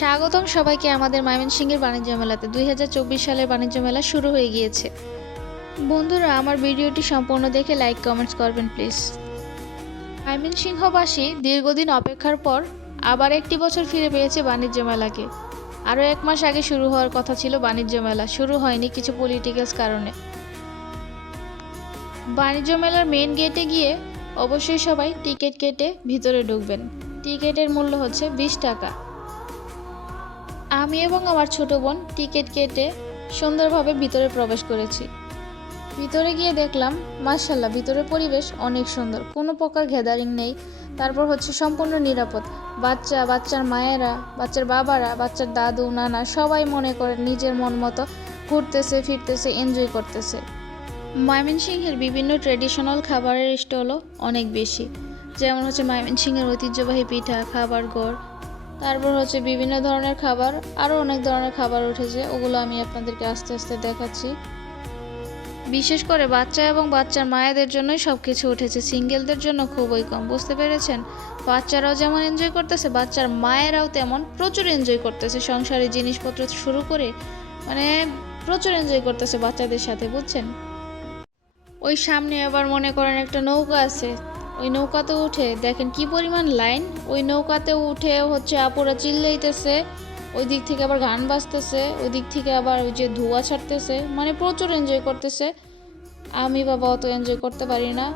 স্বাগতম সবাইকে আমাদের ময়মনসিংহের বাণিজ্য মেলাতে। দুই হাজার চব্বিশ সালের বাণিজ্য মেলা শুরু হয়ে গিয়েছে। বন্ধুরা, আমার ভিডিওটি সম্পূর্ণ দেখে লাইক কমেন্টস করবেন প্লিজ ময়মনসিংহবাসী দীর্ঘদিন অপেক্ষার পর আবার একটি বছর ফিরে পেয়েছে বাণিজ্য মেলাকে। আরও এক মাস আগে শুরু হওয়ার কথা ছিল বাণিজ্য মেলা। শুরু হয়নি কিছু পলিটিক্যালস কারণে। বাণিজ্য মেলার মেন গেটে গিয়ে অবশ্যই সবাই টিকিট কেটে ভিতরে ঢুকবেন। টিকিটের মূল্য হচ্ছে বিশ টাকা। আমি এবং আমার ছোট বোন টিকিট কেটে সুন্দরভাবে ভিতরে প্রবেশ করেছি। ভিতরে গিয়ে দেখলাম মার্শাল্লাহ ভিতরের পরিবেশ অনেক সুন্দর। কোনো প্রকার গ্যাদারিং নেই। তারপর হচ্ছে সম্পূর্ণ নিরাপদ। বাচ্চা, বাচ্চার মায়েরা, বাচ্চার বাবারা, বাচ্চার দাদু, নানা, সবাই মনে করে নিজের মন মতো ঘুরতেছে, ফিরতেছে এনজয় করতেছে। ময়মনসিংহের বিভিন্ন ট্রেডিশনাল খাবারের স্টলও অনেক বেশি। যেমন হচ্ছে ময়মনসিংহের ঐতিহ্যবাহী পিঠা, খাবার গড় তারপর হচ্ছে বিভিন্ন ধরনের খাবার আরও অনেক ধরনের খাবার উঠেছে, ওগুলো আমি আপনাদেরকে আস্তে আস্তে দেখাচ্ছি। বিশেষ করে বাচ্চা এবং বাচ্চার মায়েদের জন্যই সব কিছু উঠেছে, সিঙ্গেলদের জন্য খুবই কম, বুঝতে পেরেছেন? বাচ্চারাও যেমন এনজয় করতেছে, বাচ্চার মায়েরাও তেমন প্রচুর এনজয় করতেছে, সংসারের জিনিসপত্র শুরু করে মানে প্রচুর এনজয় করতেছে বাচ্চাদের সাথে, বুঝছেন? ওই সামনে আবার মনে করেন একটা নৌকা আছে ওই নৌকাতে উঠে, দেখেন কি পরিমাণ লাইন, ওই নৌকাতে উঠে হচ্ছে আপুরা চিল্লাইতেছে, ওই দিক থেকে আবার গান বাজতেছে, ওই দিক থেকে আবার ওই যে ধোঁয়া ছাড়তেছে মানে প্রচুর এনজয় করতেছে। আমি বাবা অত এনজয় করতে পারি না।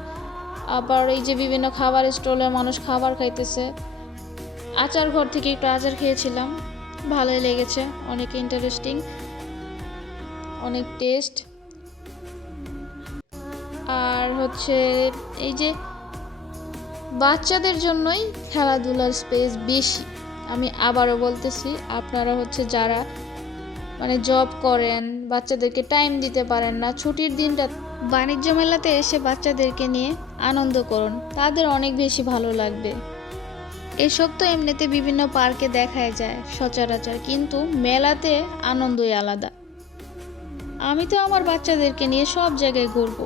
আবার এই যে বিভিন্ন খাবার স্টলে মানুষ খাবার খাইতেছে। আচার ঘর থেকে একটু আচার খেয়েছিলাম, ভালোই লেগেছে, অনেক ইন্টারেস্টিং অনেক টেস্ট আর হচ্ছে এই যে বাচ্চাদের জন্যই খেলাধুলার স্পেস বেশি। আমি আবারও বলতেছি, আপনারা হচ্ছে যারা মানে জব করেন, বাচ্চাদেরকে টাইম দিতে পারেন না, ছুটির দিনটা বাণিজ্য মেলাতে এসে বাচ্চাদেরকে নিয়ে আনন্দ করুন। তাদের অনেক বেশি ভালো লাগবে। এসব তো এমনিতে বিভিন্ন পার্কে দেখায় যায়, সচরাচর, কিন্তু মেলাতে আনন্দই আলাদা। আমি তো আমার বাচ্চাদেরকে নিয়ে সব জায়গায় ঘুরবো।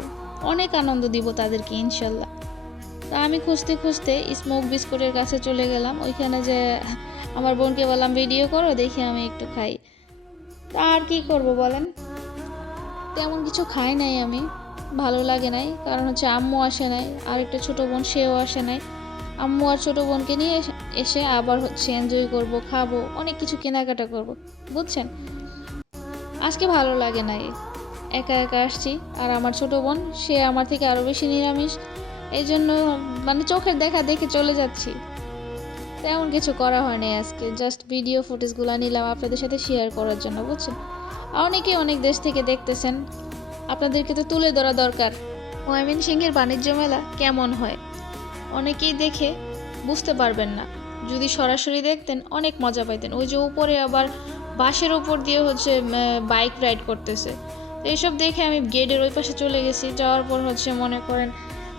অনেক আনন্দ দিব তাদেরকে, ইনশাল্লাহ। তা আমি খুঁজতে খুঁজতে স্মোক বিস্কুটের কাছে চলে গেলাম। ওইখানে যে আমার বোনকে বললাম, ভিডিও করো, দেখি আমি একটু খাই। তা আর কি করব বলেন? তেমন কিছু খাই নাই আমি, ভালো লাগে নাই। কারণ হচ্ছে আম্মু আসে নাই, আর একটা ছোটো বোন, সেও আসে নাই। আম্মু আর ছোটো বোনকে নিয়ে এসে- আবার হচ্ছে এনজয় করব, খাব, অনেক কিছু কেনাকাটা করব, বুঝছেন? আজকে ভালো লাগে নাই, একা একা আসছি। আর আমার ছোটো বোন, সে আমার থেকে আরও বেশি নিরামিষ। এই জন্য মানে চোখের দেখা দেখে চলে যাচ্ছি। তেমন কিছু করা হয়নি আজকে জাস্ট ভিডিও ফুটেজগুলো নিলাম আপনাদের সাথে শেয়ার করার জন্য, বুঝছেন? আর অনেকেই অনেক দেশ থেকে দেখতেছেন, আপনাদেরকে তো তুলে ধরা দরকার। ময়মনসিংহের বাণিজ্য মেলা কেমন হয়? অনেকেই দেখে বুঝতে পারবেন না। যদি সরাসরি দেখতেন, অনেক মজা পাইতেন। ওই যে উপরে আবার বাসের উপর দিয়ে হচ্ছে বাইক রাইড করতেছে। এইসব দেখে আমি গেটের ওই পাশে চলে গেছি। যাওয়ার পর হচ্ছে মনে করেন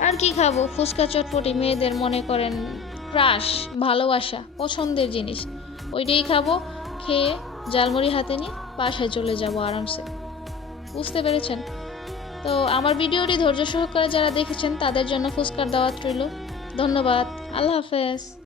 আর কি খাব? ফুচকা চটপটি মেয়েদের মনে করেন ক্রাশ, ভালোবাসা, পছন্দের জিনিস। ওইটাই খাব, খেয়ে জালমুড়ি হাতে নিয়ে বাসায় চলে যাব আরামসে। বুঝতে পেরেছেন? তো আমার ভিডিওটি ধৈর্য সহকারে যারা দেখেছেন, তাদের জন্য ফুচকার দাওয়াত রইল। ধন্যবাদ। আল্লাহ হাফেজ।